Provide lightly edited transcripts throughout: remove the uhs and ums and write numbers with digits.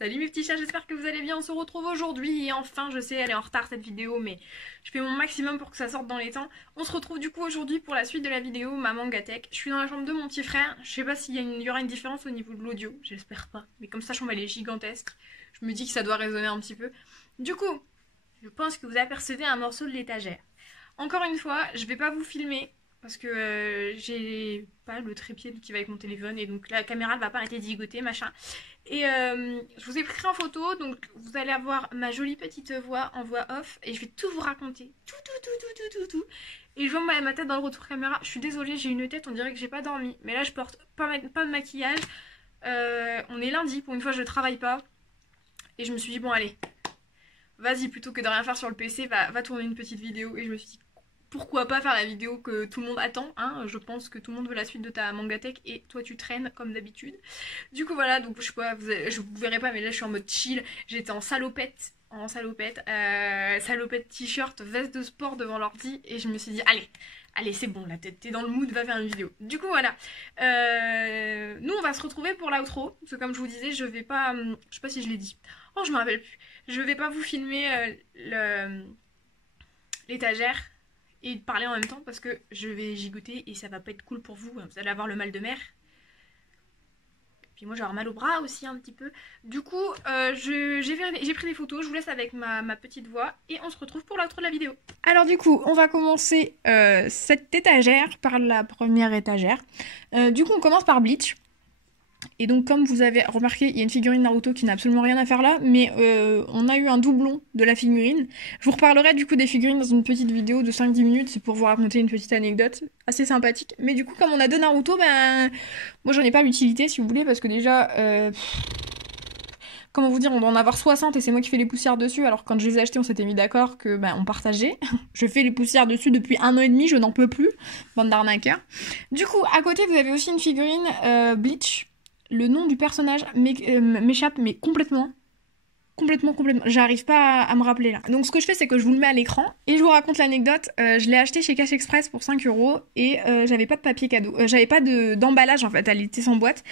Salut mes petits chats, j'espère que vous allez bien. On se retrouve aujourd'hui et enfin, je sais, elle est en retard cette vidéo, mais je fais mon maximum pour que ça sorte dans les temps. On se retrouve du coup aujourd'hui pour la suite de la vidéo Ma Manga Tech. Je suis dans la chambre de mon petit frère. Je sais pas s'il y aura une différence au niveau de l'audio, j'espère pas. Mais comme sa chambre elle est gigantesque, je me dis que ça doit résonner un petit peu. Du coup, je pense que vous apercevez un morceau de l'étagère. Encore une fois, je vais pas vous filmer parce que j'ai pas le trépied qui va avec mon téléphone et donc la caméra ne va pas arrêter de zigoter, machin. Et je vous ai pris en photo, donc vous allez avoir ma jolie petite voix en voix off et je vais tout vous raconter. Tout. Et je vois ma tête dans le retour caméra. Je suis désolée, j'ai une tête, on dirait que j'ai pas dormi. Mais là, je porte pas de maquillage. On est lundi, pour une fois, je travaille pas. Et je me suis dit, bon, allez, vas-y, plutôt que de rien faire sur le PC, va tourner une petite vidéo. Et je me suis dit, pourquoi pas faire la vidéo que tout le monde attend, hein. Je pense que tout le monde veut la suite de ta mangatech et toi tu traînes comme d'habitude. Du coup voilà, donc je sais pas, vous verrez pas mais là je suis en mode chill, j'étais en salopette, salopette t-shirt, veste de sport devant l'ordi et je me suis dit allez c'est bon là, t'es dans le mood, va faire une vidéo. Du coup voilà, nous on va se retrouver pour l'outro, parce que comme je vous disais je vais pas, je sais pas si je l'ai dit, oh je me rappelle plus, je vais pas vous filmer l'étagère et de parler en même temps parce que je vais gigoter et ça va pas être cool pour vous. Vous allez avoir le mal de mer. Puis moi, j'ai avoir mal au bras aussi un petit peu. Du coup, j'ai pris des photos. Je vous laisse avec ma petite voix et on se retrouve pour l'autre de la vidéo. Alors du coup, on va commencer cette étagère par la première étagère. Du coup, on commence par Bleach. Et donc comme vous avez remarqué, il y a une figurine Naruto qui n'a absolument rien à faire là, mais on a eu un doublon de la figurine. Je vous reparlerai du coup des figurines dans une petite vidéo de 5-10 minutes, c'est pour vous raconter une petite anecdote assez sympathique. Mais du coup comme on a deux Naruto, ben moi j'en ai pas l'utilité si vous voulez, parce que déjà... comment vous dire, on doit en avoir 60 et c'est moi qui fais les poussières dessus, alors que quand je les ai achetés on s'était mis d'accord que on partageait. Je fais les poussières dessus depuis 1 an et demi, je n'en peux plus, bande d'arnaqueurs. Du coup à côté vous avez aussi une figurine Bleach. Le nom du personnage m'échappe, mais complètement. J'arrive pas à me rappeler là. Donc ce que je fais, c'est que je vous le mets à l'écran et je vous raconte l'anecdote. Je l'ai acheté chez Cash Express pour 5 € et j'avais pas de papier cadeau. J'avais pas d'emballage en fait, elle était sans boîte.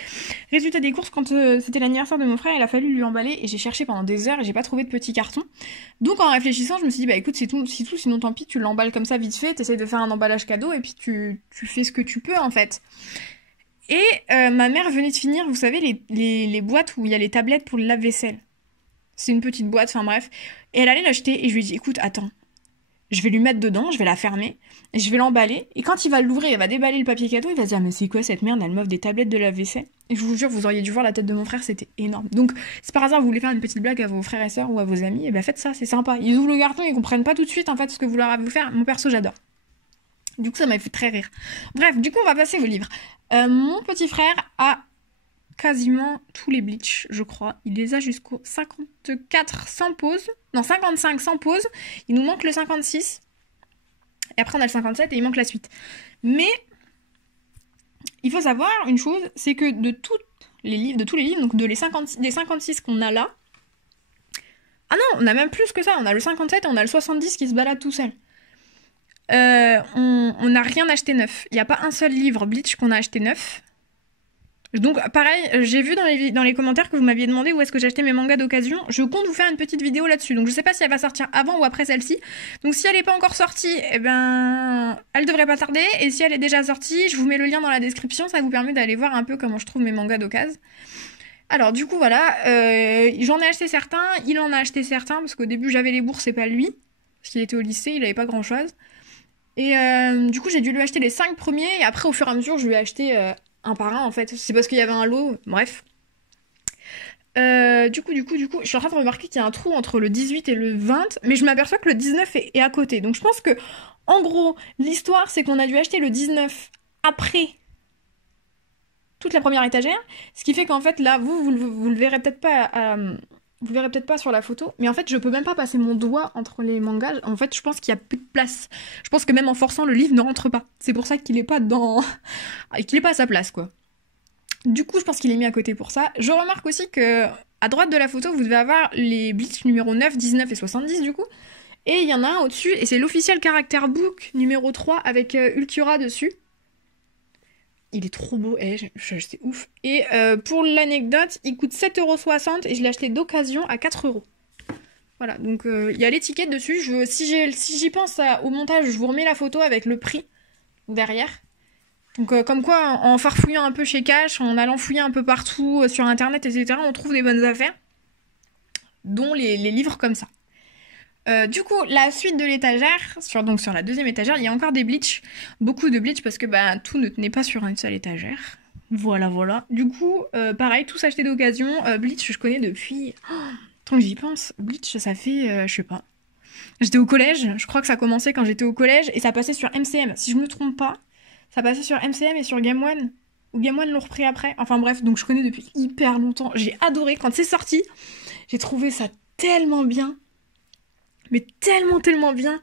Résultat des courses, quand c'était l'anniversaire de mon frère, il a fallu lui emballer et j'ai cherché pendant des heures et j'ai pas trouvé de petit carton. Donc en réfléchissant, je me suis dit, bah écoute, c'est tout, sinon tant pis, tu l'emballes comme ça vite fait, t'essayes de faire un emballage cadeau et puis tu fais ce que tu peux en fait. Et ma mère venait de finir, vous savez, les boîtes où il y a les tablettes pour le lave-vaisselle. C'est une petite boîte, enfin bref. Et elle allait l'acheter et je lui ai dit, écoute, attends, je vais lui mettre dedans, je vais la fermer, et je vais l'emballer. Et quand il va l'ouvrir, il va déballer le papier cadeau, il va se dire, mais c'est quoi cette merde, elle m'offre des tablettes de lave-vaisselle. Et je vous jure, vous auriez dû voir la tête de mon frère, c'était énorme. Donc, si par hasard vous voulez faire une petite blague à vos frères et sœurs ou à vos amis, et ben faites ça, c'est sympa. Ils ouvrent le carton, ils comprennent pas tout de suite en fait ce que vous leur avez voulu faire. Mon perso, j'adore. Du coup, ça m'a fait très rire. Bref, du coup, on va passer au livre. Mon petit frère a quasiment tous les Bleach, je crois. Il les a jusqu'au 54 sans pause. Non, 55 sans pause. Il nous manque le 56. Et après, on a le 57 et il manque la suite. Mais, il faut savoir une chose, c'est que de tous les livres, donc des 56 qu'on a là... Ah non, on a même plus que ça. On a le 57 et on a le 70 qui se balade tout seul. On n'a rien acheté neuf. Il n'y a pas un seul livre Bleach qu'on a acheté neuf. Donc pareil, j'ai vu dans les commentaires que vous m'aviez demandé où est-ce que j'achetais mes mangas d'occasion. Je compte vous faire une petite vidéo là-dessus. Donc je sais pas si elle va sortir avant ou après celle-ci. Donc si elle n'est pas encore sortie, eh ben elle devrait pas tarder. Et si elle est déjà sortie, je vous mets le lien dans la description. Ça vous permet d'aller voir un peu comment je trouve mes mangas d'occasion. Alors du coup voilà, j'en ai acheté certains, il en a acheté certains, parce qu'au début j'avais les bourses et pas lui. Parce qu'il était au lycée, il avait pas grand-chose. Et du coup, j'ai dû lui acheter les 5 premiers, et après, au fur et à mesure, je lui ai acheté un par un, en fait. C'est parce qu'il y avait un lot, bref. Du coup, je suis en train de remarquer qu'il y a un trou entre le 18 et le 20, mais je m'aperçois que le 19 est à côté. Donc je pense que, en gros, l'histoire, c'est qu'on a dû acheter le 19 après toute la première étagère, ce qui fait qu'en fait, là, vous le verrez peut-être pas vous verrez peut-être pas sur la photo, mais en fait, je peux même pas passer mon doigt entre les mangas. En fait, je pense qu'il y a plus de place. Je pense que même en forçant, le livre ne rentre pas. C'est pour ça qu'il est pas qu'il est pas à sa place, quoi. Du coup, je pense qu'il est mis à côté pour ça. Je remarque aussi que, à droite de la photo, vous devez avoir les Bleach numéro 9, 19 et 70, du coup. Et il y en a un au-dessus, et c'est l'officiel Character Book numéro 3 avec Ultura dessus. Il est trop beau, c'est ouf. Et pour l'anecdote, il coûte 7,60 € et je l'ai acheté d'occasion à 4 €. Voilà, donc il y a l'étiquette dessus. Si j'y pense au montage, je vous remets la photo avec le prix derrière. Donc comme quoi, en farfouillant un peu chez Cash, en allant fouiller un peu partout sur internet, etc., on trouve des bonnes affaires, dont les livres comme ça. Du coup, la suite de l'étagère, sur la deuxième étagère, il y a encore des Bleach. Beaucoup de Bleach parce que tout ne tenait pas sur une seule étagère. Voilà, voilà. Du coup, pareil, tous achetés d'occasion. Bleach, je connais depuis... tant que j'y pense, Bleach, ça fait... je sais pas. J'étais au collège, je crois que ça a commencé quand j'étais au collège, et ça passait sur MCM. Si je me trompe pas, ça passait sur MCM et sur Game One. Ou Game One l'ont repris après. Enfin bref, donc je connais depuis hyper longtemps. J'ai adoré. Quand c'est sorti, j'ai trouvé ça tellement bien. Mais tellement bien.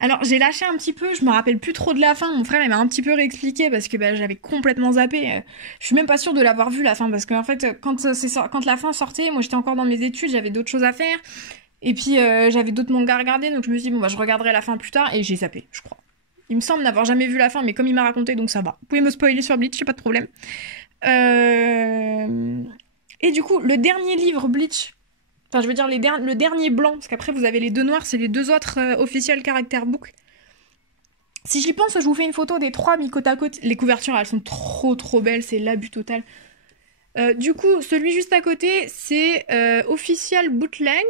Alors j'ai lâché un petit peu, je me rappelle plus trop de la fin, mon frère il m'a un petit peu réexpliqué parce que j'avais complètement zappé. Je suis même pas sûre de l'avoir vu la fin parce qu'en fait quand la fin sortait, moi j'étais encore dans mes études, j'avais d'autres choses à faire. Et puis j'avais d'autres mangas à regarder, donc je me suis dit bon je regarderai la fin plus tard et j'ai zappé, je crois. Il me semble n'avoir jamais vu la fin, mais comme il m'a raconté, donc ça va. Vous pouvez me spoiler sur Bleach, j'ai pas de problème. Et du coup, le dernier livre Bleach, enfin, je veux dire le dernier blanc, parce qu'après vous avez les deux noirs, c'est les deux autres officiels caractère book. Si j'y pense, je vous fais une photo des trois mis côte à côte. Les couvertures, elles sont trop belles, c'est l'abus total. Du coup, celui juste à côté, c'est official bootleg.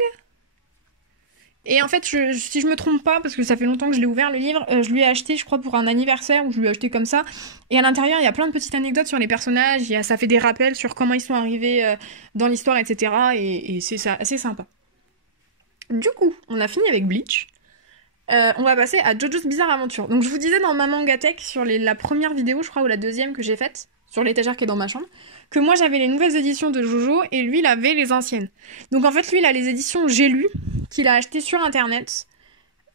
Et en fait, si je me trompe pas, parce que ça fait longtemps que je l'ai ouvert le livre, je lui ai acheté, je crois, pour un anniversaire, ou je lui ai acheté comme ça. Et à l'intérieur, il y a plein de petites anecdotes sur les personnages, ça fait des rappels sur comment ils sont arrivés dans l'histoire, etc. Et c'est assez sympa. Du coup, on a fini avec Bleach. On va passer à JoJo's Bizarre Adventure. Donc je vous disais dans ma Mangatech, sur la première vidéo, je crois, ou la deuxième que j'ai faite, sur l'étagère qui est dans ma chambre, que moi j'avais les nouvelles éditions de JoJo et lui il avait les anciennes. Donc en fait lui il a les éditions J'ai lu, qu'il a achetées sur internet.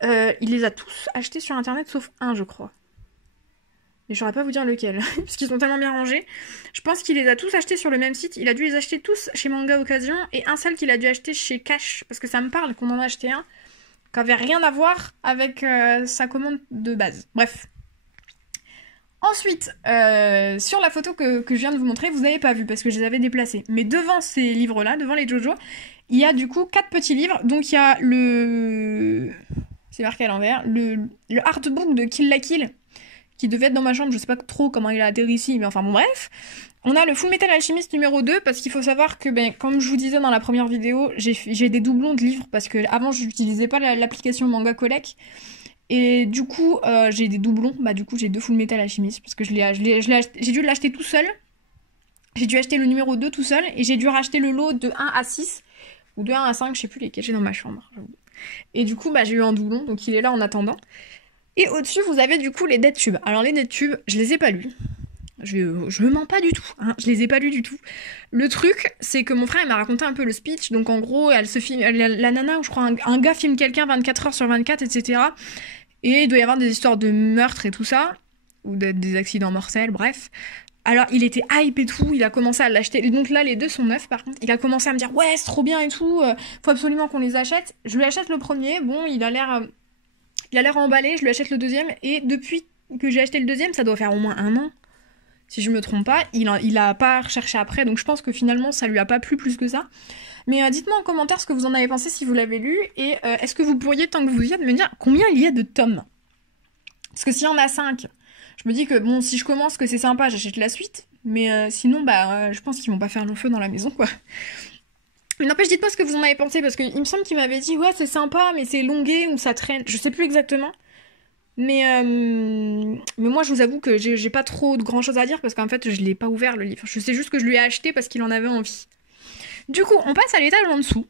Il les a tous achetées sur internet sauf un je crois. Mais je saurais pas vous dire lequel, parce qu'ils sont tellement bien rangés. Je pense qu'il les a tous achetés sur le même site, il a dû les acheter tous chez Manga Occasion, et un seul qu'il a dû acheter chez Cash, parce que ça me parle qu'on en a acheté un, qui avait rien à voir avec sa commande de base. Bref. Ensuite, sur la photo que je viens de vous montrer, vous n'avez pas vu parce que je les avais déplacés. Mais devant ces livres-là, devant les JoJo, il y a du coup 4 petits livres. Donc il y a le... c'est marqué à l'envers. Le artbook de Kill la Kill, qui devait être dans ma chambre. Je sais pas trop comment il a atterri ici, mais enfin bon bref. On a le Full Metal Alchemist numéro 2, parce qu'il faut savoir que, comme je vous disais dans la première vidéo, j'ai des doublons de livres, parce que avant je n'utilisais pas l'application Manga Collect. Et du coup, j'ai des doublons. Du coup, j'ai 2 Full Metal Alchemist parce que j'ai dû l'acheter tout seul. J'ai dû acheter le numéro 2 tout seul. Et j'ai dû racheter le lot de 1 à 6. Ou de 1 à 5, je sais plus lesquels j'ai dans ma chambre. Et du coup, j'ai eu un doublon. Donc, il est là en attendant. Et au-dessus, vous avez du coup les Dead Tubes. Alors, les Dead Tubes, je les ai pas lus. Je me mens pas du tout. Hein. Je les ai pas lus du tout. Le truc, c'est que mon frère m'a raconté un peu le speech. Donc, en gros, elle se filme, la nana, ou je crois, un gars filme quelqu'un 24 heures sur 24, etc. Et il doit y avoir des histoires de meurtre et tout ça, ou des accidents mortels, bref. Alors il était hype et tout, il a commencé à l'acheter. Donc là les deux sont neufs par contre. Il a commencé à me dire ouais c'est trop bien et tout, faut absolument qu'on les achète. Je lui achète le premier, bon il a l'air emballé, je lui achète le deuxième. Et depuis que j'ai acheté le deuxième, ça doit faire au moins 1 an. Si je me trompe pas, il a pas recherché après, donc je pense que finalement ça lui a pas plu plus que ça. Mais dites-moi en commentaire ce que vous en avez pensé si vous l'avez lu, et est-ce que vous pourriez, tant que vous y êtes, me dire combien il y a de tomes? Parce que s'il y en a 5, je me dis que bon, si je commence que c'est sympa, j'achète la suite, mais sinon, je pense qu'ils vont pas faire long feu dans la maison, quoi. Mais n'empêche, dites-moi ce que vous en avez pensé, parce qu'il me semble qu'il m'avait dit ouais, c'est sympa, mais c'est longué ou ça traîne, je sais plus exactement. Mais moi, je vous avoue que j'ai pas trop de grand chose à dire, parce qu'en fait, je l'ai pas ouvert le livre. Je sais juste que je lui ai acheté parce qu'il en avait envie. Du coup, on passe à l'étage en dessous.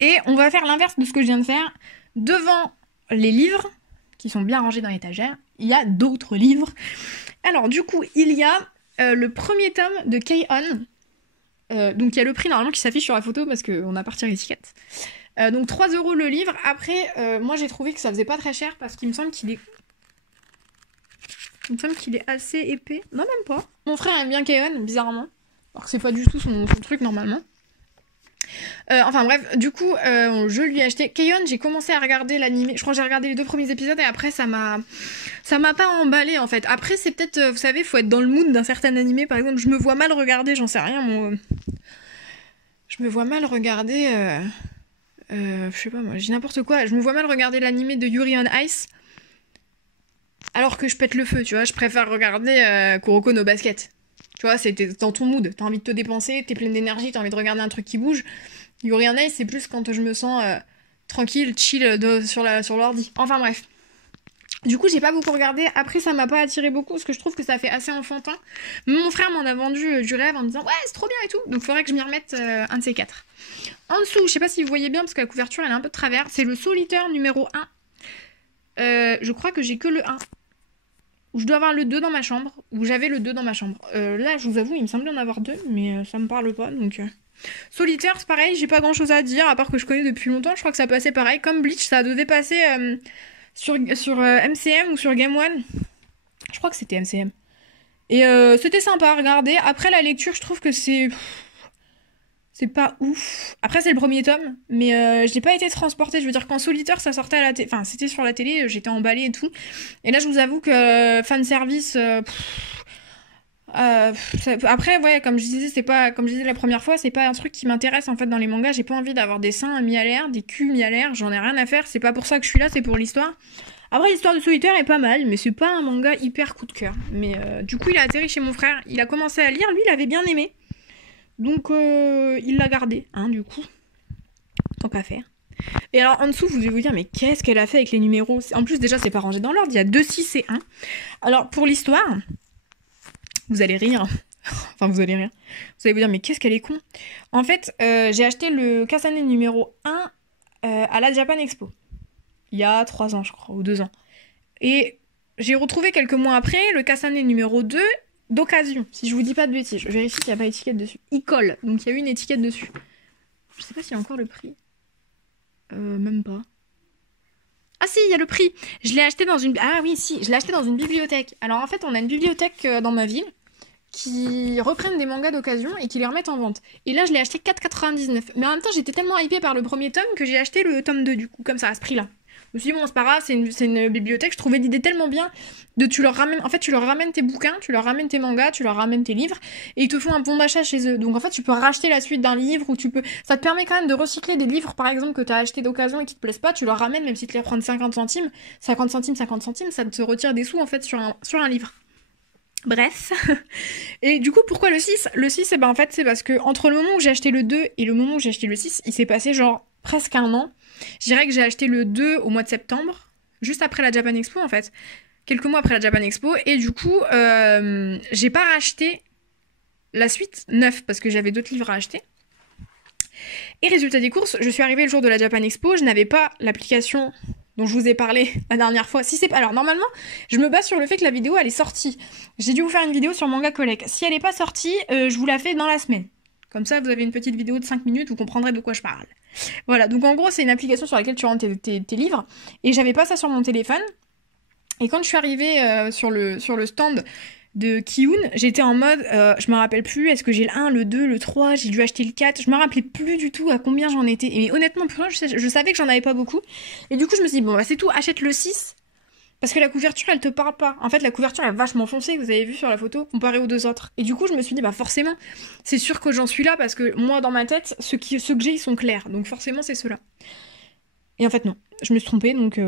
Et on va faire l'inverse de ce que je viens de faire. Devant les livres, qui sont bien rangés dans l'étagère, il y a d'autres livres. Alors, du coup, il y a le premier tome de K-On! Donc, il y a le prix normalement qui s'affiche sur la photo parce qu'on a parti l'étiquette. Donc, 3 € le livre. Après, moi, j'ai trouvé que ça faisait pas très cher parce qu'il me semble qu'il est... Il me semble qu'il est assez épais. Non, même pas. Mon frère aime bien K-On! Bizarrement. Alors que c'est pas du tout son truc normalement. Enfin bref, du coup, je lui ai acheté. Keion, j'ai commencé à regarder l'animé. Je crois que j'ai regardé les 2 premiers épisodes et après ça m'a pas emballé en fait. Après c'est peut-être, vous savez, faut être dans le mood d'un certain animé. Par exemple, je me vois mal regarder, j'en sais rien, je me vois mal regarder, je sais pas moi, je dis n'importe quoi. Je me vois mal regarder l'animé de Yuri on Ice. Alors que je pète le feu, tu vois. Je préfère regarder Kuroko no Basket. Tu vois, c'est dans ton mood. T'as envie de te dépenser, t'es pleine d'énergie, t'as envie de regarder un truc qui bouge. Yuri on Ice, c'est plus quand je me sens tranquille, chill sur l'ordi. Enfin bref. Du coup, j'ai pas beaucoup regardé. Après, ça m'a pas attiré beaucoup parce que je trouve que ça fait assez enfantin. Mon frère m'en a vendu du rêve en me disant ouais, c'est trop bien et tout. Donc, faudrait que je m'y remette un de ces 4. En dessous, je sais pas si vous voyez bien parce que la couverture elle est un peu de travers. C'est le Solitaire numéro 1. Je crois que j'ai que le 1. Ou je dois avoir le 2 dans ma chambre. Ou j'avais le 2 dans ma chambre. Là, je vous avoue, il me semblait en avoir 2, mais ça me parle pas donc. Solitaire, c'est pareil, j'ai pas grand chose à dire, à part que je connais depuis longtemps. Je crois que ça passait pareil. Comme Bleach, ça devait passer sur MCM ou sur Game One. Je crois que c'était MCM. Et c'était sympa à regarder. Après la lecture, je trouve que c'est pas ouf. Après, c'est le premier tome, mais je n'ai pas été transportée. Je veux dire, quand Solitaire, ça sortait à la télé, enfin, c'était sur la télé, j'étais emballée et tout. Et là, je vous avoue que fanservice. Après, ouais, comme je disais, c'est pas, comme je disais la première fois, c'est pas un truc qui m'intéresse en fait dans les mangas. J'ai pas envie d'avoir des seins mis à l'air, des culs mis à l'air. J'en ai rien à faire. C'est pas pour ça que je suis là, c'est pour l'histoire. Après, l'histoire de Solitaire est pas mal, mais c'est pas un manga hyper coup de cœur. Mais du coup, il a atterri chez mon frère. Il a commencé à lire. Lui, il avait bien aimé. Donc, il l'a gardé, hein, du coup. Tant qu'à faire. Et alors, en dessous, vous devez vous dire, mais qu'est-ce qu'elle a fait avec les numéros? En plus, déjà, c'est pas rangé dans l'ordre. Il y a 2, 6 et 1. Alors, pour l'histoire, vous allez rire. Enfin, vous allez rire. Vous allez vous dire, mais qu'est-ce qu'elle est con. En fait, j'ai acheté le Kasane numéro 1 à la Japan Expo. Il y a 3 ans, je crois, ou 2 ans. Et j'ai retrouvé quelques mois après le Kasane numéro 2 d'occasion, si je vous dis pas de bêtises. Je vérifie qu'il n'y a pas d'étiquette dessus. Il colle, donc il y a eu une étiquette dessus. Je sais pas s'il y a encore le prix. Même pas. Ah si, il y a le prix. Je l'ai acheté dans une... Ah oui, si, je l'ai acheté dans une bibliothèque. Alors en fait, on a une bibliothèque dans ma ville qui reprennent des mangas d'occasion et qui les remettent en vente. Et là, je l'ai acheté 4,99. Mais en même temps, j'étais tellement hypée par le premier tome que j'ai acheté le tome 2, du coup, comme ça, à ce prix-là. Je me suis dit, bon, c'est pas grave, c'est une bibliothèque. Je trouvais l'idée tellement bien de tu leur ramènes... En fait, tu leur ramènes tes bouquins, tu leur ramènes tes mangas, tu leur ramènes tes livres, et ils te font un bon d'achat chez eux. Donc en fait, tu peux racheter la suite d'un livre, ou tu peux... Ça te permet quand même de recycler des livres, par exemple, que t'as acheté d'occasion et qui te plaisent pas, tu leur ramènes, même si tu les prends 50 centimes, 50 centimes, 50 centimes, ça te retire des sous, en fait, sur un livre. Bref. Et du coup, pourquoi le 6? Le 6, en fait, c'est parce que entre le moment où j'ai acheté le 2 et le moment où j'ai acheté le 6, il s'est passé genre presque un an. Je dirais que j'ai acheté le 2 au mois de septembre, juste après la Japan Expo en fait. Quelques mois après la Japan Expo. Et du coup, j'ai pas racheté la suite 9 parce que j'avais d'autres livres à acheter. Et résultat des courses, je suis arrivée le jour de la Japan Expo, je n'avais pas l'application dont je vous ai parlé la dernière fois. Si c'est pas... Alors normalement, je me base sur le fait que la vidéo elle est sortie. J'ai dû vous faire une vidéo sur Manga Collect. Si elle est pas sortie, je vous la fais dans la semaine. Comme ça, vous avez une petite vidéo de 5 minutes, vous comprendrez de quoi je parle. Voilà, donc en gros, c'est une application sur laquelle tu rentres tes livres. Et j'avais pas ça sur mon téléphone. Et quand je suis arrivée sur le stand de Kiun, j'étais en mode, je me rappelle plus, est-ce que j'ai le 1, le 2, le 3, j'ai dû acheter le 4, je me rappelais plus du tout à combien j'en étais. Et honnêtement, pour moi, je savais que j'en avais pas beaucoup. Et du coup, je me suis dit, bon, bah c'est tout, achète le 6. Parce que la couverture, elle te parle pas. En fait, la couverture est vachement foncée, vous avez vu sur la photo, comparée aux 2 autres. Et du coup, je me suis dit, bah forcément, c'est sûr que j'en suis là, parce que moi, dans ma tête, ceux que j'ai, ils sont clairs. Donc forcément, c'est ceux-là. Et en fait, non. Je me suis trompée, donc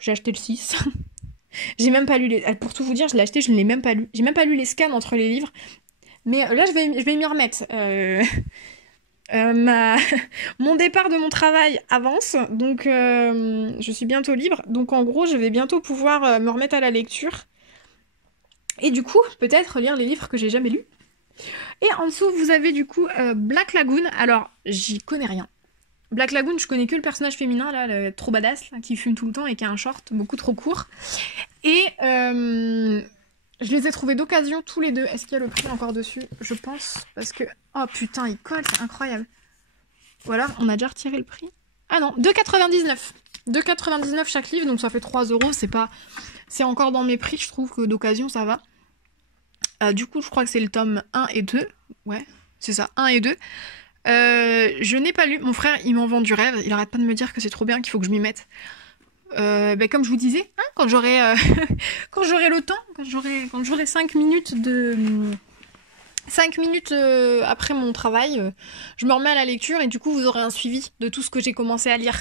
j'ai acheté le 6. J'ai même pas lu les... Pour tout vous dire, je l'ai acheté, je ne l'ai même pas lu. J'ai même pas lu les scans entre les livres. Mais là, je vais m'y remettre. Mon départ de mon travail avance, donc je suis bientôt libre. Donc en gros, je vais bientôt pouvoir me remettre à la lecture. Et du coup, peut-être lire les livres que j'ai jamais lus. Et en dessous, vous avez du coup Black Lagoon. Alors, j'y connais rien. Black Lagoon, je connais que le personnage féminin, là, le trop badass, là, qui fume tout le temps et qui a un short beaucoup trop court. Et je les ai trouvés d'occasion tous les deux. Est-ce qu'il y a le prix encore dessus? Je pense, parce que... Oh putain, il colle, c'est incroyable. Voilà, on a déjà retiré le prix. Ah non, 2,99. 2,99 chaque livre, donc ça fait 3 €, c'est pas... C'est encore dans mes prix, je trouve que d'occasion, ça va. Du coup, je crois que c'est le tome 1 et 2. Ouais, c'est ça, 1 et 2. Je n'ai pas lu. Mon frère, il m'en vend du rêve. Il arrête pas de me dire que c'est trop bien, qu'il faut que je m'y mette. Comme je vous disais, hein, quand j'aurai quand j'aurai le temps, quand j'aurai 5 minutes de 5 minutes après mon travail, je me remets à la lecture et du coup vous aurez un suivi de tout ce que j'ai commencé à lire.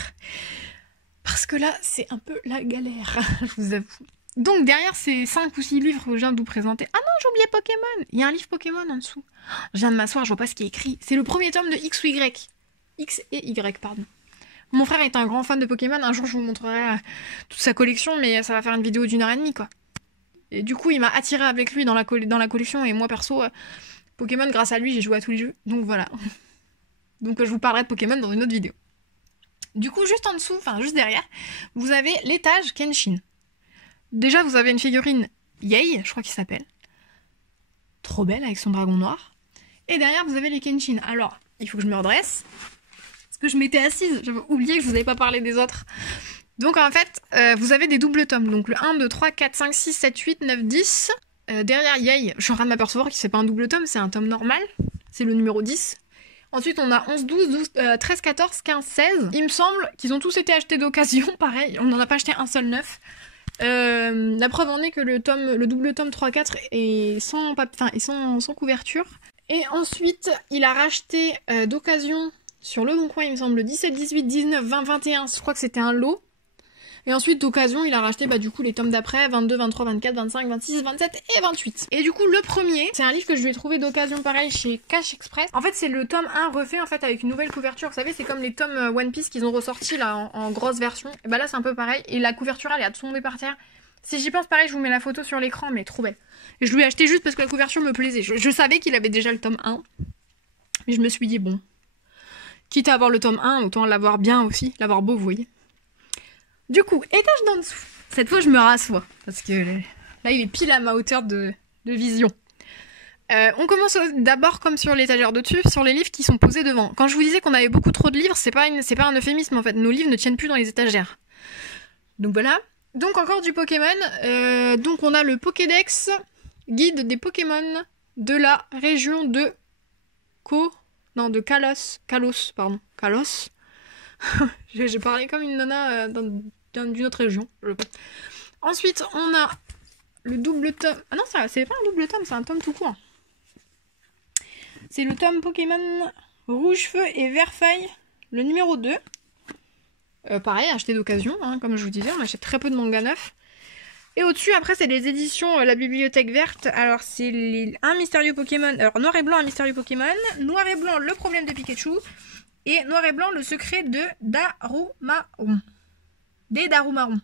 Parce que là, c'est un peu la galère, je vous avoue. Donc derrière ces 5 ou 6 livres que je viens de vous présenter... Ah non, j'ai oublié Pokémon. Il y a un livre Pokémon en dessous. Je viens de m'asseoir, je vois pas ce qui est écrit. C'est le premier tome de X ou Y. X et Y, pardon. Mon frère est un grand fan de Pokémon. Un jour, je vous montrerai toute sa collection, mais ça va faire une vidéo d'1h30, quoi. Et du coup, il m'a attiré avec lui dans la collection, et moi, perso, Pokémon, grâce à lui, j'ai joué à tous les jeux. Donc voilà. Donc je vous parlerai de Pokémon dans une autre vidéo. Du coup, juste en dessous, enfin juste derrière, vous avez l'étage Kenshin. Déjà, vous avez une figurine Yei, je crois qu'il s'appelle. Trop belle, avec son dragon noir. Et derrière, vous avez les Kenshin. Alors, il faut que je me redresse. Parce que je m'étais assise, j'avais oublié que je vous avais pas parlé des autres. Donc en fait, vous avez des doubles tomes. Donc le 1, 2, 3, 4, 5, 6, 7, 8, 9, 10. Derrière Yei, je suis en train de m'apercevoir que c'est pas un double tome, c'est un tome normal. C'est le numéro 10. Ensuite, on a 11, 12, 13, 14, 15, 16. Il me semble qu'ils ont tous été achetés d'occasion. Pareil, on n'en a pas acheté un seul neuf. La preuve en est que le double tome 3, 4 est sans couverture. Et ensuite, il a racheté d'occasion sur le Bon Coin, il me semble, 17, 18, 19, 20, 21. Je crois que c'était un lot. Et ensuite, d'occasion, il a racheté du coup les tomes d'après, 22, 23, 24, 25, 26, 27 et 28. Et du coup, le premier, c'est un livre que je lui ai trouvé d'occasion pareil chez Cash Express. En fait, c'est le tome 1 refait en fait avec une nouvelle couverture. Vous savez, c'est comme les tomes One Piece qu'ils ont ressortis là en grosse version. Et bah là, c'est un peu pareil. Et la couverture, elle est à tomber par terre. Si j'y pense, pareil, je vous mets la photo sur l'écran, mais trop belle. Et je lui ai acheté juste parce que la couverture me plaisait. Je savais qu'il avait déjà le tome 1. Mais je me suis dit, bon, quitte à avoir le tome 1, autant l'avoir bien aussi, l'avoir beau, vous voyez. Du coup, étage d'en dessous. Cette fois, je me rassois. Parce que là, il est pile à ma hauteur de vision. On commence d'abord, comme sur l'étagère de dessus, sur les livres qui sont posés devant. Quand je vous disais qu'on avait beaucoup trop de livres, c'est pas un euphémisme en fait. Nos livres ne tiennent plus dans les étagères. Donc voilà. Donc encore du Pokémon. Donc on a le Pokédex, guide des Pokémon de la région de Kalos. J'ai parlé comme une nana d'une autre région. Ensuite, on a le double tome. Ah non, c'est pas un double tome, c'est un tome tout court. C'est le tome Pokémon Rouge Feu et Vert Feuille, le numéro 2. Pareil, acheté d'occasion, hein, comme je vous disais, on achète très peu de mangas neufs. Et au-dessus, après, c'est les éditions La Bibliothèque Verte. Alors, c'est un mystérieux Pokémon. Alors, noir et blanc, un mystérieux Pokémon. Noir et blanc, le problème de Pikachu. Et noir et blanc, le secret de Darumaron. Des Darumaron.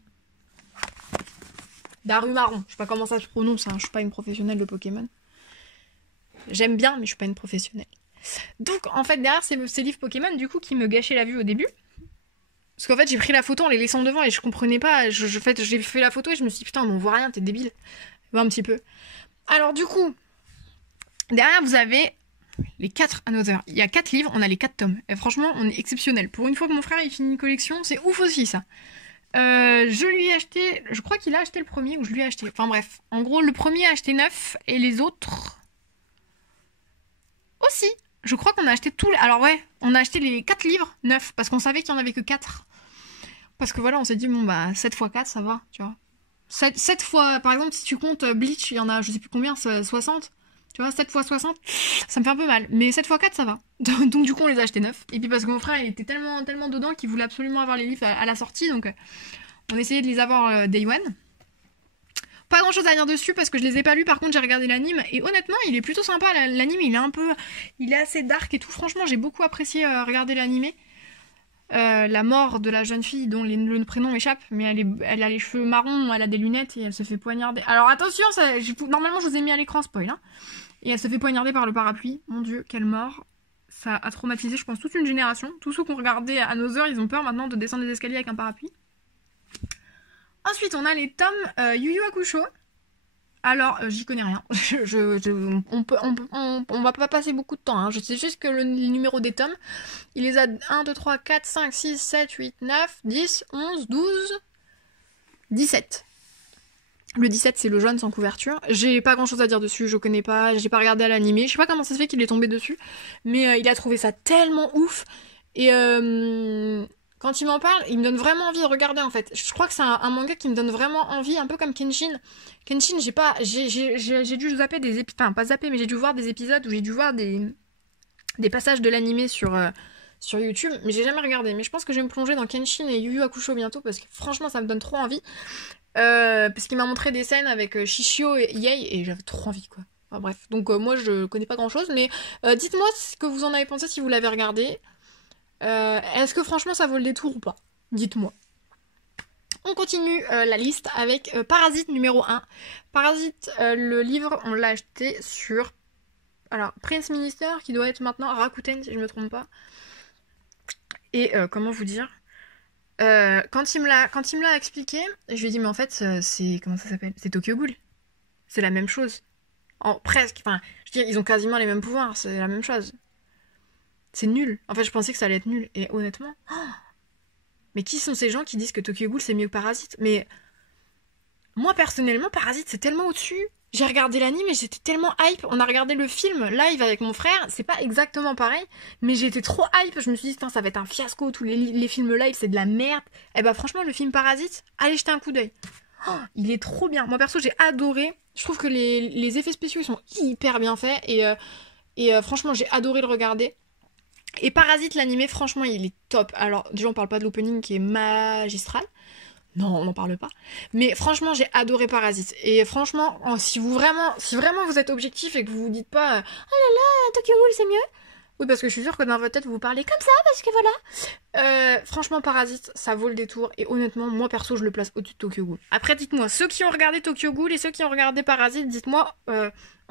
Darumaron. Je sais pas comment ça se prononce, hein. Je suis pas une professionnelle de Pokémon. J'aime bien, mais je suis pas une professionnelle. Donc, en fait, derrière ces livres Pokémon, du coup, qui me gâchaient la vue au début. Parce qu'en fait, j'ai pris la photo en les laissant devant et je comprenais pas. J'ai fait la photo et je me suis dit, putain, mais on voit rien, t'es débile. Un petit peu. Alors, du coup, derrière, vous avez les 4 Another. Il y a 4 livres, on a les 4 tomes. Et franchement, on est exceptionnel. Pour une fois que mon frère il finit une collection, c'est ouf aussi ça. Je lui ai acheté, je crois qu'il a acheté le premier ou je lui ai acheté. Enfin bref, en gros, le premier a acheté 9 et les autres aussi. Je crois qu'on a acheté tous les... Alors ouais, on a acheté les 4 livres 9 parce qu'on savait qu'il n'y en avait que 4. Parce que voilà, on s'est dit, bon bah 7 x 4, ça va, tu vois. 7 fois, par exemple, si tu comptes Bleach, il y en a, je sais plus combien, 60. Tu vois, 7 x 60, ça me fait un peu mal. Mais 7 x 4, ça va. Donc du coup, on les a achetés 9. Et puis parce que mon frère, il était tellement dedans qu'il voulait absolument avoir les livres à la sortie. Donc on essayait de les avoir day one. Pas grand chose à dire dessus parce que je les ai pas lus. Par contre, j'ai regardé l'anime. Et honnêtement, il est plutôt sympa. L'anime, il est assez dark et tout. Franchement, j'ai beaucoup apprécié regarder l'anime. La mort de la jeune fille dont le prénom m'échappe, mais elle a les cheveux marrons, elle a des lunettes et elle se fait poignarder. Alors attention, normalement je vous ai mis à l'écran spoil, hein. Et elle se fait poignarder par le parapluie. Mon dieu, quelle mort. Ça a traumatisé, je pense, toute une génération. Tous ceux qui ont regardé Another, ils ont peur maintenant de descendre les escaliers avec un parapluie. Ensuite, on a les tomes Yu Yu Hakusho. Alors, j'y connais rien. On va pas passer beaucoup de temps. Hein. Je sais juste que le numéro des tomes, il les a 1, 2, 3, 4, 5, 6, 7, 8, 9, 10, 11, 12, 17. Le 17, c'est le jaune sans couverture. J'ai pas grand chose à dire dessus, je connais pas, j'ai pas regardé à l'animé. Je sais pas comment ça se fait qu'il est tombé dessus, mais il a trouvé ça tellement ouf. Et quand il m'en parle, il me donne vraiment envie de regarder en fait. Je crois que c'est un manga qui me donne vraiment envie, un peu comme Kenshin. Kenshin, j'ai dû zapper des épisodes, enfin pas zapper, mais j'ai dû voir des épisodes où j'ai dû voir des passages de l'animé sur YouTube, mais j'ai jamais regardé. Mais je pense que je vais me plonger dans Kenshin et Yu Yu Hakusho bientôt parce que franchement, ça me donne trop envie. Parce qu'il m'a montré des scènes avec Shishio et Yei et j'avais trop envie quoi. Enfin, bref, donc moi je connais pas grand chose, mais dites-moi ce que vous en avez pensé si vous l'avez regardé. Est-ce que franchement ça vaut le détour ou pas? Dites-moi. On continue la liste avec Parasite numéro 1. Parasite, le livre, on l'a acheté sur... Alors, Prince Minister, qui doit être maintenant Rakuten, si je me trompe pas. Et comment vous dire quand il me l'a expliqué, je lui ai dit, mais en fait, c'est... Comment ça s'appelle? C'est Tokyo Ghoul. C'est la même chose. Presque. Enfin, je veux dire, ils ont quasiment les mêmes pouvoirs. C'est la même chose. C'est nul. En fait, je pensais que ça allait être nul. Et honnêtement... Mais qui sont ces gens qui disent que Tokyo Ghoul c'est mieux que Parasite? Mais moi personnellement, Parasite c'est tellement au-dessus. J'ai regardé l'anime et j'étais tellement hype. On a regardé le film live avec mon frère. C'est pas exactement pareil, mais j'étais trop hype. Je me suis dit, ça va être un fiasco. Tous les films live c'est de la merde. Et bah franchement, le film Parasite, allez jeter un coup d'œil. Il est trop bien. Moi perso, j'ai adoré. Je trouve que les effets spéciaux ils sont hyper bien faits et franchement, j'ai adoré le regarder. Et Parasite, l'animé, franchement, il est top. Alors, déjà, on parle pas de l'opening qui est magistral. Non, on n'en parle pas. Mais franchement, j'ai adoré Parasite. Et franchement, si vraiment vous êtes objectif et que vous vous dites pas oh là là, Tokyo Ghoul, c'est mieux. Oui, parce que je suis sûre que dans votre tête, vous parlez comme ça, parce que voilà. Franchement, Parasite, ça vaut le détour. Et honnêtement, moi, perso, je le place au-dessus de Tokyo Ghoul. Après, dites-moi, ceux qui ont regardé Tokyo Ghoul et ceux qui ont regardé Parasite, dites-moi...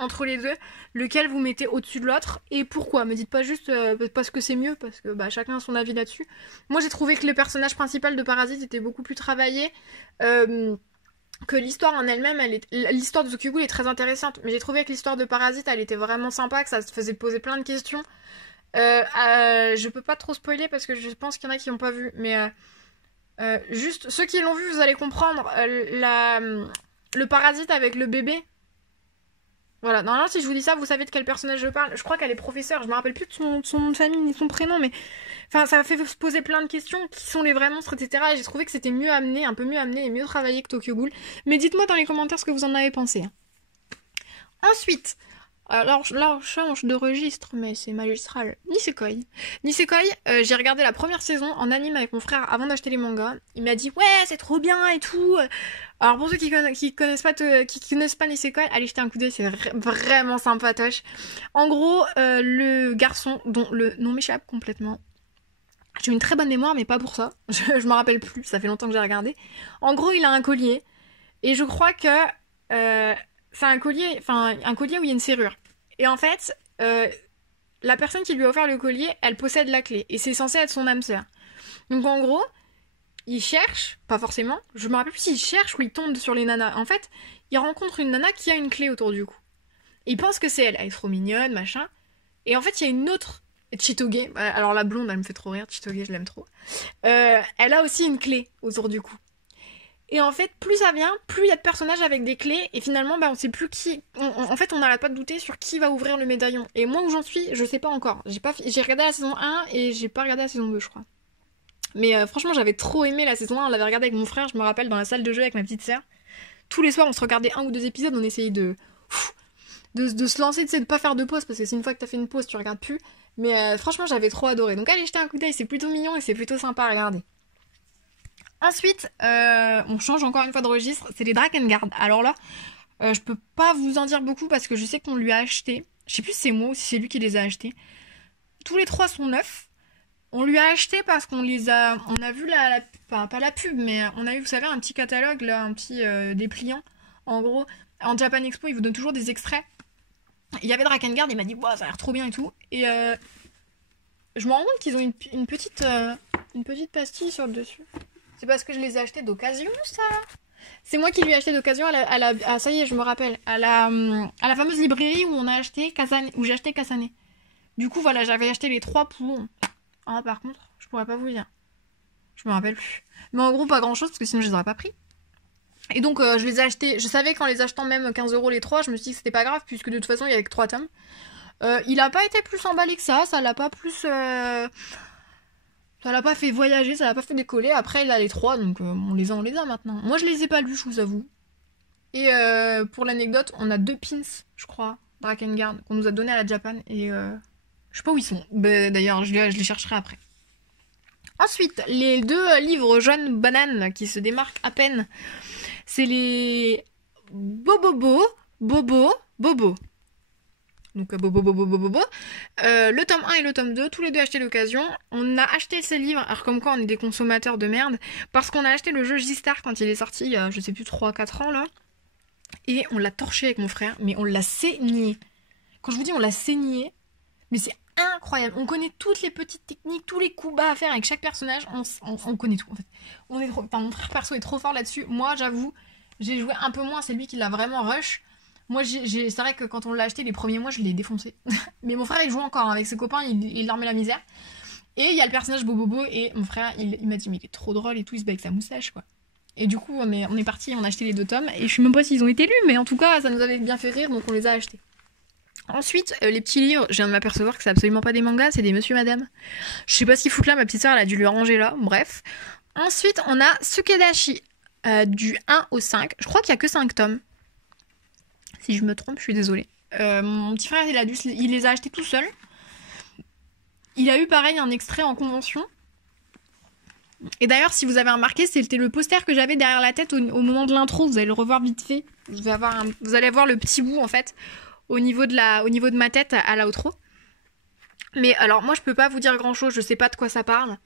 entre les deux, lequel vous mettez au-dessus de l'autre et pourquoi. Me dites pas juste parce que c'est mieux, parce que bah, chacun a son avis là-dessus. Moi j'ai trouvé que le personnage principal de Parasite était beaucoup plus travaillé, que l'histoire en elle-même, l'histoire de Tokyo Ghoul est très intéressante, mais j'ai trouvé que l'histoire de Parasite elle était vraiment sympa, que ça se faisait poser plein de questions. Je peux pas trop spoiler parce que je pense qu'il y en a qui n'ont pas vu, mais juste ceux qui l'ont vu vous allez comprendre le Parasite avec le bébé. Voilà, normalement si je vous dis ça, vous savez de quel personnage je parle. Je crois qu'elle est professeure, je me rappelle plus de son nom de famille ni son prénom, mais... Enfin, ça fait se poser plein de questions, qui sont les vrais monstres, etc. Et j'ai trouvé que c'était mieux amené, un peu mieux amené et mieux travaillé que Tokyo Ghoul. Mais dites-moi dans les commentaires ce que vous en avez pensé. Ensuite, alors là, on change de registre, mais c'est magistral. Nisekoi. Nisekoi, j'ai regardé la première saison en anime avec mon frère avant d'acheter les mangas. Il m'a dit, ouais, c'est trop bien et tout. Alors pour ceux qui connaissent pas Nisekoi, allez jeter un coup d'œil, c'est vraiment sympatoche. En gros, le garçon, dont le nom m'échappe complètement. J'ai une très bonne mémoire, mais pas pour ça. Je me rappelle plus, ça fait longtemps que j'ai regardé. En gros, il a un collier. Et je crois que... c'est un collier où il y a une serrure. Et en fait, la personne qui lui a offert le collier, elle possède la clé. Et c'est censé être son âme sœur. Donc en gros, il cherche, pas forcément, je me rappelle plus s'il cherche ou il tombe sur les nanas. En fait, il rencontre une nana qui a une clé autour du cou. Et il pense que c'est elle. Elle est trop mignonne, machin. Et en fait, il y a une autre, Chitoge. Alors la blonde, elle me fait trop rire. Chitoge, je l'aime trop. Elle a aussi une clé autour du cou. Et en fait, plus ça vient, plus il y a de personnages avec des clés, et finalement, bah, on sait plus qui... En fait, on n'arrête pas de douter sur qui va ouvrir le médaillon. Et moi, où j'en suis, je sais pas encore. J'ai regardé la saison 1, et j'ai pas regardé la saison 2, je crois. Mais franchement, j'avais trop aimé la saison 1, on l'avait regardée avec mon frère, je me rappelle, dans la salle de jeu avec ma petite sœur. Tous les soirs, on se regardait 1 ou 2 épisodes, on essayait de se lancer, tu sais, de pas faire de pause, parce que c'est une fois que t'as fait une pause, tu regardes plus. Mais franchement, j'avais trop adoré. Donc allez jeter un coup d'œil, c'est plutôt mignon, et c'est plutôt sympa à regarder. Ensuite, on change encore une fois de registre, c'est les Drakengard. Alors là, je peux pas vous en dire beaucoup parce que je sais qu'on lui a acheté. Je sais plus si c'est moi ou si c'est lui qui les a achetés. Tous les 3 sont neufs. On lui a acheté parce qu'on les a... On a vu enfin, pas la pub, mais on a eu, vous savez, un petit catalogue, là, un petit dépliant. En gros, en Japan Expo, ils vous donnent toujours des extraits. Il y avait Drakengard, il m'a dit, wow, ça a l'air trop bien et tout. Et je me rends compte qu'ils ont une petite pastille sur le dessus. C'est parce que je les ai achetés d'occasion, ça. C'est moi qui lui ai acheté d'occasion ah, ça y est, je me rappelle. À la fameuse librairie où on a acheté Kasane, où j'ai acheté Kasane. Du coup, voilà, j'avais acheté les 3 pour... Ah, par contre, je pourrais pas vous dire. Je me rappelle plus. Mais en gros, pas grand chose, parce que sinon je les aurais pas pris. Et donc je les ai achetés, je savais qu'en les achetant même 15 € les 3, je me suis dit que c'était pas grave puisque de toute façon il y avait que 3 tomes. Il a pas été plus emballé que ça l'a pas plus... ça l'a pas fait voyager, ça l'a pas fait décoller. Après il a les 3 donc on les a maintenant. Moi je les ai pas lus, je vous avoue. Et pour l'anecdote, on a 2 pins, je crois, Drakengard, qu'on nous a donné à la Japan. Et je sais pas où ils sont. Bah, d'ailleurs, je les chercherai après. Ensuite, les 2 livres jaunes bananes qui se démarquent à peine, c'est les Bobo. Donc Bobo. Le tome 1 et le tome 2, tous les deux achetés d'occasion. On a acheté ces livres, alors comme quoi on est des consommateurs de merde, parce qu'on a acheté le jeu J-Star quand il est sorti il y a, je sais plus, 3-4 ans là. Et on l'a torché avec mon frère, mais on l'a saigné. Quand je vous dis on l'a saigné, mais c'est incroyable. On connaît toutes les petites techniques, tous les coups bas à faire avec chaque personnage. On connaît tout en fait. Mon frère perso est trop fort là-dessus. Moi, j'avoue, j'ai joué un peu moins. C'est lui qui l'a vraiment rush. Moi, c'est vrai que quand on l'a acheté les premiers mois, je l'ai défoncé. Mais mon frère, il joue encore avec ses copains. Il leur met la misère. Et il y a le personnage Bobobo. Et mon frère, il m'a dit mais il est trop drôle et tout. Il se bat avec sa moustache quoi. Et du coup, on est parti, on a acheté les 2 tomes. Et je sais même pas s'ils ont été lus, mais en tout cas, ça nous avait bien fait rire, donc on les a achetés. Ensuite, les petits livres, je viens de m'apercevoir que c'est absolument pas des mangas, c'est des Monsieur Madame. Je sais pas ce qu'ils foutent là, ma petite soeur, elle a dû lui ranger là, bref. Ensuite, on a Sukedashi, du 1 au 5. Je crois qu'il y a que 5 tomes. Si je me trompe, je suis désolée. Mon petit frère, il les a achetés tout seul. Il a eu pareil un extrait en convention. Et d'ailleurs, si vous avez remarqué, c'était le poster que j'avais derrière la tête au moment de l'intro. Vous allez le revoir vite fait. Vous allez voir le petit bout en fait au niveau de ma tête à l'outro. Mais alors, moi, je peux pas vous dire grand chose. Je sais pas de quoi ça parle.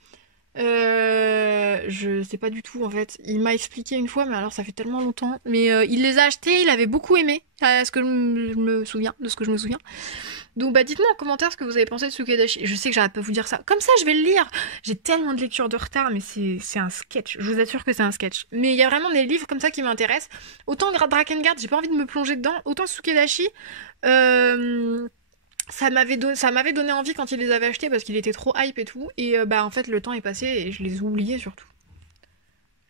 Je sais pas du tout en fait. Il m'a expliqué une fois, mais alors ça fait tellement longtemps. Mais il les a achetés, il avait beaucoup aimé. De ce que je me souviens. Donc bah dites-moi en commentaire ce que vous avez pensé de Sukedashi. Je sais que j'arrête pas de vous dire ça. Comme ça, je vais le lire. J'ai tellement de lectures de retard, mais c'est un sketch. Je vous assure que c'est un sketch. Mais il y a vraiment des livres comme ça qui m'intéressent. Autant Drakengard, j'ai pas envie de me plonger dedans. Autant Sukedashi, ça m'avait donné envie quand il les avait achetés parce qu'il était trop hype et tout. Et bah en fait, le temps est passé et je les ai oubliés surtout.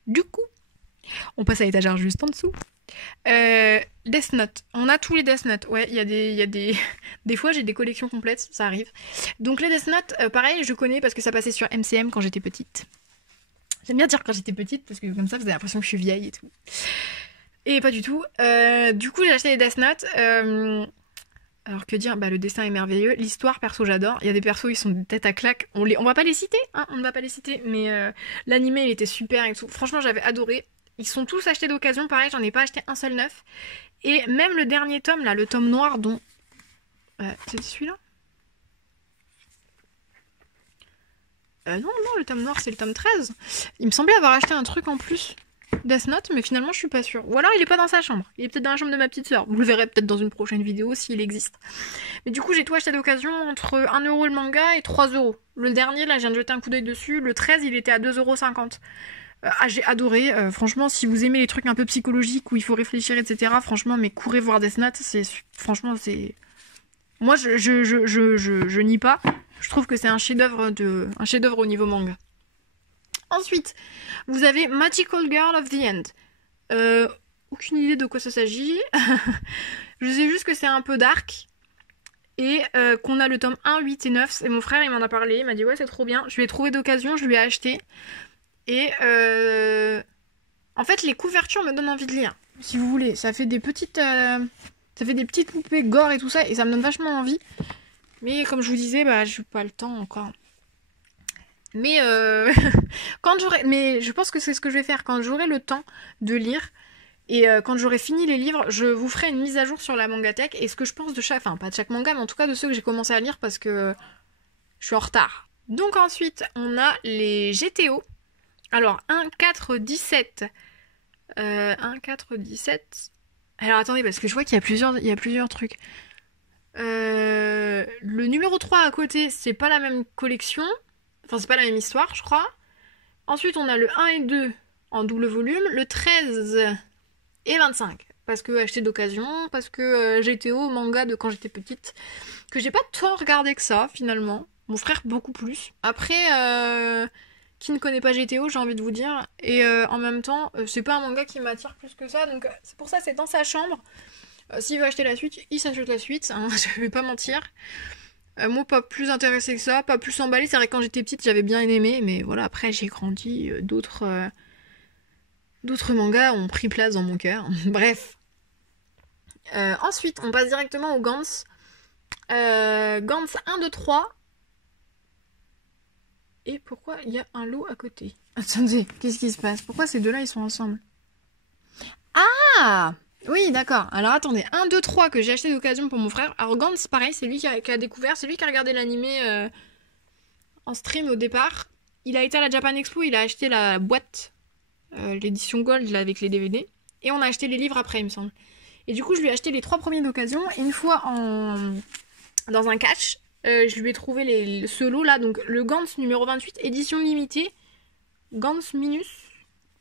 Du coup, on passe à l'étagère juste en dessous. Death Note. On a tous les Death Note. Ouais, il y a des... Des fois, j'ai des collections complètes, ça arrive. Donc les Death Note, pareil, je connais parce que ça passait sur MCM quand j'étais petite. J'aime bien dire quand j'étais petite parce que comme ça, vous avez l'impression que je suis vieille et tout. Et pas du tout. Du coup, j'ai acheté les Death Note. Alors que dire, bah le dessin est merveilleux, l'histoire perso j'adore, il y a des persos ils sont des têtes à claque, on va pas les citer, hein, on ne va pas les citer, mais l'animé il était super et tout, franchement j'avais adoré, ils sont tous achetés d'occasion, pareil j'en ai pas acheté un seul neuf, et même le dernier tome là, le tome noir dont... c'est celui-là non, le tome noir c'est le tome 13, il me semblait avoir acheté un truc en plus... Death Note, mais finalement je suis pas sûre. Ou alors il est pas dans sa chambre, il est peut-être dans la chambre de ma petite soeur. Vous le verrez peut-être dans une prochaine vidéo s'il existe. Mais du coup j'ai tout acheté d'occasion entre 1€ le manga et 3€. Le dernier là je viens de jeter un coup d'œil dessus, le 13 il était à 2,50€. J'ai adoré, franchement si vous aimez les trucs un peu psychologiques où il faut réfléchir etc. Franchement mais courez voir Death Note, franchement c'est... Moi je nie pas, je trouve que c'est un chef-d'œuvre au niveau manga. Ensuite, vous avez Magical Girl of the End. Aucune idée de quoi ça s'agit. Je sais juste que c'est un peu dark. Et qu'on a le tome 1, 8 et 9. Et mon frère, il m'en a parlé. Il m'a dit, ouais, c'est trop bien. Je lui ai trouvé d'occasion, je lui ai acheté. Et en fait, les couvertures me donnent envie de lire. Si vous voulez. Ça fait des petites poupées gore et tout ça. Et ça me donne vachement envie. Mais comme je vous disais, bah, j'ai pas le temps encore. Mais mais je pense que c'est ce que je vais faire quand j'aurai le temps de lire et quand j'aurai fini les livres, je vous ferai une mise à jour sur la mangatech et ce que je pense de chaque, enfin pas de chaque manga, mais en tout cas de ceux que j'ai commencé à lire parce que je suis en retard. Donc ensuite, on a les GTO. Alors 1, 4, 17. 1, 4, 17. Alors attendez, parce que je vois qu'il y a plusieurs trucs. Le numéro 3 à côté, c'est pas la même collection. Enfin, c'est pas la même histoire, je crois. Ensuite, on a le 1 et 2 en double volume. Le 13 et 25. Parce que acheté d'occasion. Parce que GTO, manga de quand j'étais petite. Que j'ai pas tant regardé que ça, finalement. Mon frère, beaucoup plus. Après, qui ne connaît pas GTO, j'ai envie de vous dire. Et en même temps, c'est pas un manga qui m'attire plus que ça, donc c'est pour ça c'est dans sa chambre. S'il veut acheter la suite, il s'achète la suite, hein, je vais pas mentir. Moi, pas plus intéressée que ça, pas plus emballée. C'est vrai que quand j'étais petite, j'avais bien aimé, mais voilà, après j'ai grandi, d'autres mangas ont pris place dans mon cœur. Bref. Ensuite, on passe directement au Gantz. Gantz 1, 2, 3. Et pourquoi il y a un lot à côté? Attendez, qu'est-ce qui se passe? Pourquoi ces deux-là, ils sont ensemble? Ah! Oui, d'accord. Alors attendez, 1, 2, 3 que j'ai acheté d'occasion pour mon frère. Alors Gantz, pareil, c'est lui qui a découvert, c'est lui qui a regardé l'animé en stream au départ. Il a été à la Japan Expo, il a acheté la boîte, l'édition Gold là, avec les DVD. Et on a acheté les livres après, il me semble. Et du coup, je lui ai acheté les 3 premiers d'occasion. Et une fois dans un catch, je lui ai trouvé ce lot là, donc le Gantz numéro 28, édition limitée. Gantz Minus.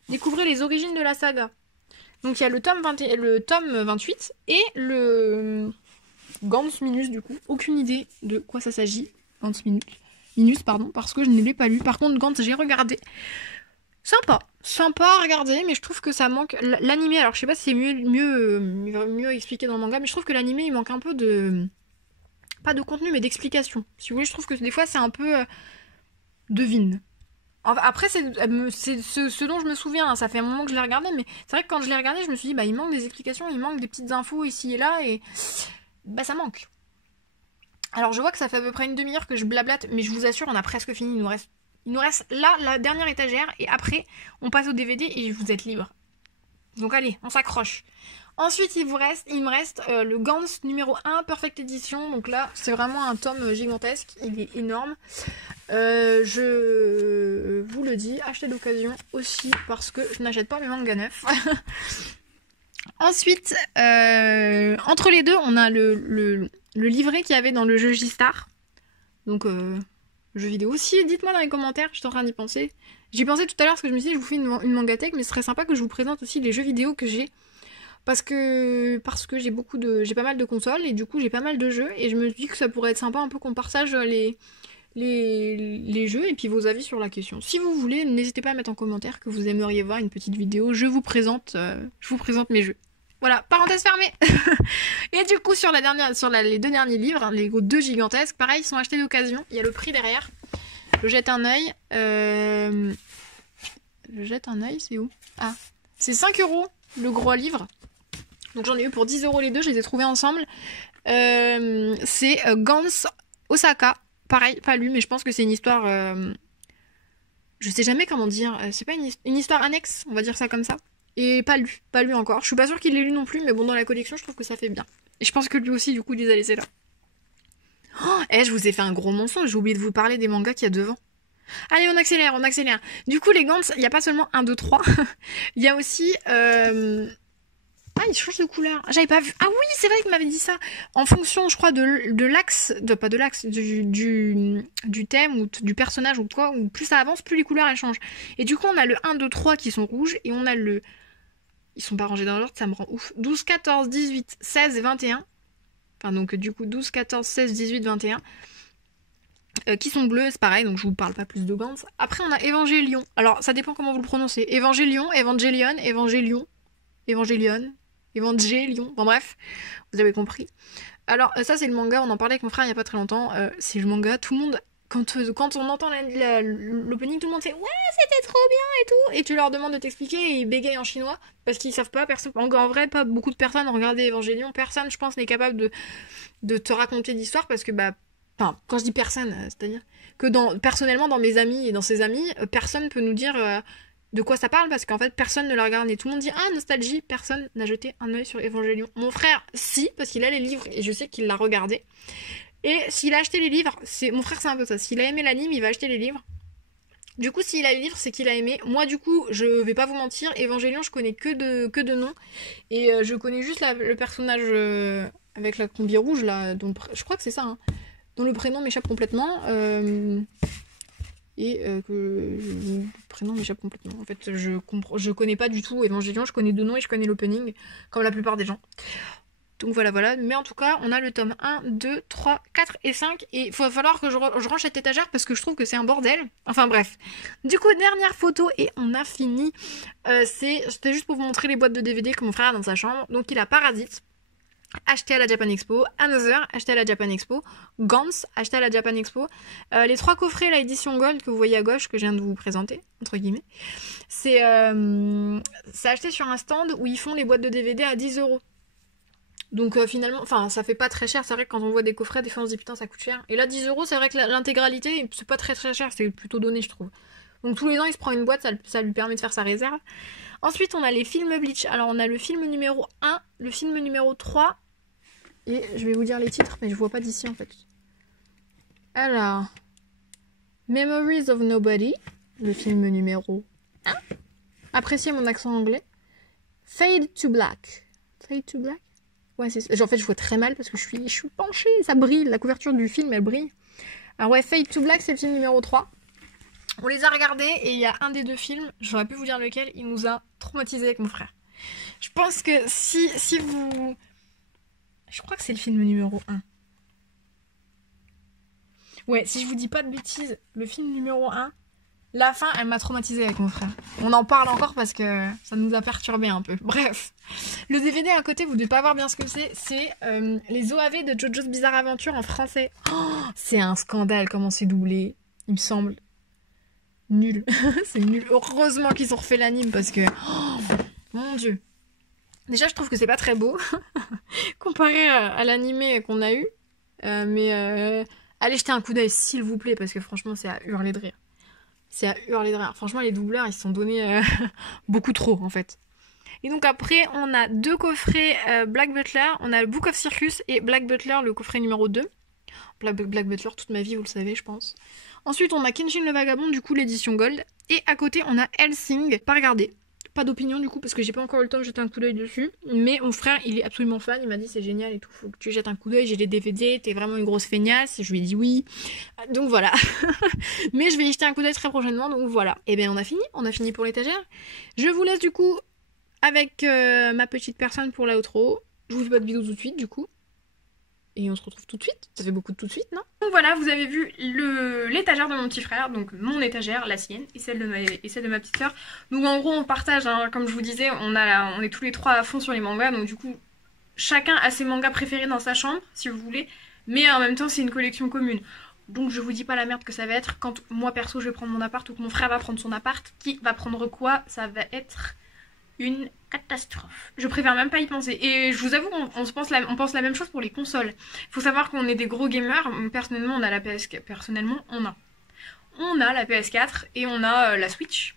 Découvrez les origines de la saga. Donc il y a le tome 28 et le Gantz Minus du coup. Aucune idée de quoi ça s'agit. Gantz Minus, pardon, parce que je ne l'ai pas lu. Par contre, Gantz, j'ai regardé. Sympa à regarder, mais je trouve que ça manque. L'animé, alors je sais pas si c'est mieux expliqué dans le manga, mais je trouve que l'animé il manque un peu de. Pas de contenu, mais d'explication. Si vous voulez, je trouve que des fois c'est un peu. Devine. Après, c'est ce dont je me souviens, hein. Ça fait un moment que je l'ai regardé, mais c'est vrai que quand je l'ai regardé, je me suis dit, bah il manque des explications, il manque des petites infos ici et là, et bah ça manque. Alors je vois que ça fait à peu près une demi-heure que je blablate, mais je vous assure, on a presque fini, il nous reste là la dernière étagère, et après, on passe au DVD et vous êtes libre. Donc allez, on s'accroche. Ensuite, il me reste le Gantz numéro 1, Perfect Edition. Donc là, c'est vraiment un tome gigantesque. Il est énorme. Je vous le dis, achetez d'occasion aussi parce que je n'achète pas mes mangas neufs. Ensuite, entre les deux, on a le livret qu'il y avait dans le jeu J-Star. Donc, jeu vidéo. Si, dites-moi dans les commentaires, je suis en train d'y penser. J'y pensais tout à l'heure parce que je me suis dit, je vous fais une mangatech, mais ce serait sympa que je vous présente aussi les jeux vidéo que j'ai. Parce que j'ai pas mal de consoles et du coup j'ai pas mal de jeux et je me dis que ça pourrait être sympa un peu qu'on partage les jeux et puis vos avis sur la question. Si vous voulez, n'hésitez pas à mettre en commentaire que vous aimeriez voir une petite vidéo. Je vous présente mes jeux. Voilà, parenthèse fermée. Et du coup sur les deux derniers livres, les deux gigantesques, pareil, ils sont achetés d'occasion. Il y a le prix derrière. Je jette un œil. C'est où? Ah, c'est 5€ le gros livre. Donc j'en ai eu pour 10€ les deux, je les ai trouvés ensemble. C'est Gantz Osaka. Pareil, pas lu, mais je pense que c'est une histoire... je sais jamais comment dire. C'est pas une histoire annexe, on va dire ça comme ça. Et pas lu encore. Je suis pas sûre qu'il l'ait lu non plus, mais bon, dans la collection, je trouve que ça fait bien. Et je pense que lui aussi, du coup, il les a laissés là. Oh, je vous ai fait un gros mensonge, j'ai oublié de vous parler des mangas qu'il y a devant. Allez, on accélère. Du coup, les Gantz, il n'y a pas seulement 1, 2, 3. Il y a aussi... Ah, il change de couleur. J'avais pas vu. Ah oui, c'est vrai qu'il m'avait dit ça. En fonction, je crois, de l'axe, pas de l'axe, du thème ou du personnage ou quoi, ou plus ça avance, plus les couleurs elles changent. Et du coup, on a le 1, 2, 3 qui sont rouges et on a le... Ils sont pas rangés dans l'ordre, ça me rend ouf. 12, 14, 18, 16 et 21. Enfin, donc du coup, 12, 14, 16, 18, 21. Qui sont bleus, c'est pareil, donc je vous parle pas plus de Gantz. Après, on a Évangélion. Alors, ça dépend comment vous le prononcez. Évangélion, bon bref, vous avez compris. Alors ça c'est le manga, on en parlait avec mon frère il y a pas très longtemps, c'est le manga, tout le monde, quand on entend l'opening, tout le monde fait ouais c'était trop bien et tout, et tu leur demandes de t'expliquer et ils bégayent en chinois, parce qu'ils savent pas, en vrai pas beaucoup de personnes ont regardé Évangélion, personne je pense n'est capable de te raconter l'histoire, parce que enfin quand je dis personne, c'est-à-dire que personnellement dans mes amis et dans ses amis, personne peut nous dire... de quoi ça parle, parce qu'en fait personne ne l'a regardé, tout le monde dit ah nostalgie, personne n'a jeté un œil sur Évangélion. Mon frère si, parce qu'il a les livres et je sais qu'il l'a regardé, et s'il a acheté les livres, mon frère c'est un peu ça, s'il a aimé l'anime il va acheter les livres, du coup s'il a les livres c'est qu'il a aimé. Moi du coup je vais pas vous mentir, Évangélion je connais que de nom, et je connais juste le personnage avec la combi rouge là, je crois que c'est ça hein, dont le prénom m'échappe complètement, et que le prénom m'échappe complètement. En fait, je connais pas du tout Évangélion, je connais deux noms et je connais l'opening, comme la plupart des gens. Donc voilà, voilà. Mais en tout cas, on a le tome 1, 2, 3, 4 et 5. Et il va falloir que je range cette étagère parce que je trouve que c'est un bordel. Enfin bref. Du coup, dernière photo et on a fini. C'était juste pour vous montrer les boîtes de DVD que mon frère a dans sa chambre. Donc il a Parasite, acheté à la Japan Expo, Another, acheté à la Japan Expo, Gantz, acheté à la Japan Expo, les 3 coffrets, la édition Gold que vous voyez à gauche, que je viens de vous présenter, entre guillemets, c'est acheté sur un stand où ils font les boîtes de DVD à 10 €. Donc finalement, enfin ça fait pas très cher, c'est vrai que quand on voit des coffrets, des fois on se dit putain ça coûte cher. Et là 10 €, c'est vrai que l'intégralité, c'est pas très très cher, c'est plutôt donné je trouve. Donc tous les ans il se prend une boîte, ça lui permet de faire sa réserve. Ensuite on a les films Bleach, alors on a le film numéro 1, le film numéro 3, et je vais vous dire les titres, mais je vois pas d'ici en fait. Alors, Memories of Nobody, le film numéro 1. Appréciez mon accent anglais. Fade to Black. Fade to Black? Ouais, c'est ça. En fait, je vois très mal parce que je suis penchée, ça brille. La couverture du film, elle brille. Alors ouais, Fade to Black, c'est le film numéro 3. On les a regardés et il y a un des 2 films, j'aurais pu vous dire lequel, il nous a traumatisé avec mon frère. Je pense que si vous... Je crois que c'est le film numéro 1. Ouais, si je vous dis pas de bêtises, le film numéro 1, la fin, elle m'a traumatisée avec mon frère. On en parle encore parce que ça nous a perturbé un peu. Bref. Le DVD à côté, vous devez pas voir bien ce que c'est. C'est les OAV de JoJo's Bizarre Adventure en français. Oh, c'est un scandale comment c'est doublé, il me semble. Nul. C'est nul. Heureusement qu'ils ont refait l'anime parce que... Oh, mon Dieu. Déjà, je trouve que c'est pas très beau comparé à l'animé qu'on a eu. Mais allez jeter un coup d'œil s'il vous plaît parce que franchement, c'est à hurler de rire. C'est à hurler de rire. Franchement, les doubleurs, ils se sont donnés beaucoup trop en fait. Et donc après, on a 2 coffrets Black Butler. On a le Book of Circus et Black Butler, le coffret numéro 2. Black Butler, toute ma vie, vous le savez, je pense. Ensuite, on a Kenshin le Vagabond, du coup, l'édition Gold. Et à côté, on a Hellsing. Pas regardé. Pas d'opinion, du coup, parce que j'ai pas encore eu le temps de jeter un coup d'œil dessus. Mais mon frère, il est absolument fan. Il m'a dit, c'est génial et tout. Faut que tu jettes un coup d'œil. J'ai les DVD. T'es vraiment une grosse feignasse. Et je lui ai dit oui. Donc voilà. Mais je vais y jeter un coup d'œil très prochainement. Donc voilà. Et bien, on a fini. On a fini pour l'étagère. Je vous laisse, du coup, avec ma petite personne pour l'outro. Je vous fais pas de vidéo tout de suite, du coup. Et on se retrouve tout de suite. Ça fait beaucoup de tout de suite, non? Donc voilà, vous avez vu l'étagère de mon petit frère, donc mon étagère, la sienne, et celle de ma petite soeur. Donc en gros, on partage, hein, comme je vous disais, on est tous les 3 à fond sur les mangas, donc du coup, chacun a ses mangas préférés dans sa chambre, si vous voulez, mais en même temps, c'est une collection commune. Donc je vous dis pas la merde que ça va être quand moi perso je vais prendre mon appart ou que mon frère va prendre son appart. Qui va prendre quoi? Ça va être une catastrophe. Je préfère même pas y penser. Et je vous avoue, on pense la même chose pour les consoles. Il faut savoir qu'on est des gros gamers. Personnellement, on a la PS4. Personnellement, on a la PS4 et on a la Switch.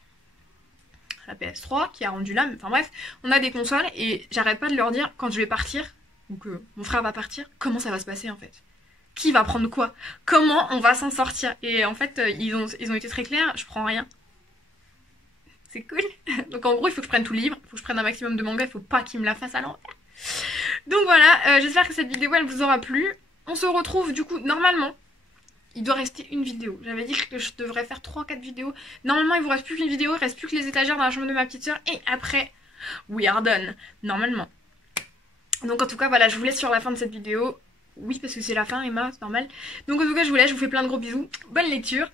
La PS3 qui a rendu l'âme. Enfin bref, on a des consoles et j'arrête pas de leur dire quand je vais partir, ou que mon frère va partir, comment ça va se passer en fait. Qui va prendre quoi? Comment on va s'en sortir? Et en fait, ils ont été très clairs, je prends rien. C'est cool. Donc en gros, il faut que je prenne tout le livre, il faut que je prenne un maximum de mangas, il faut pas qu'ils me la fassent à l'envers. Donc voilà, j'espère que cette vidéo elle vous aura plu. On se retrouve du coup, normalement, il doit rester une vidéo. J'avais dit que je devrais faire 3-4 vidéos. Normalement, il vous reste plus qu'une vidéo, il reste plus que les étagères dans la chambre de ma petite soeur. Et après, we are done, normalement. Donc en tout cas, voilà, je vous laisse sur la fin de cette vidéo. Oui, parce que c'est la fin, Emma, c'est normal. Donc en tout cas, je vous laisse, je vous fais plein de gros bisous. Bonne lecture.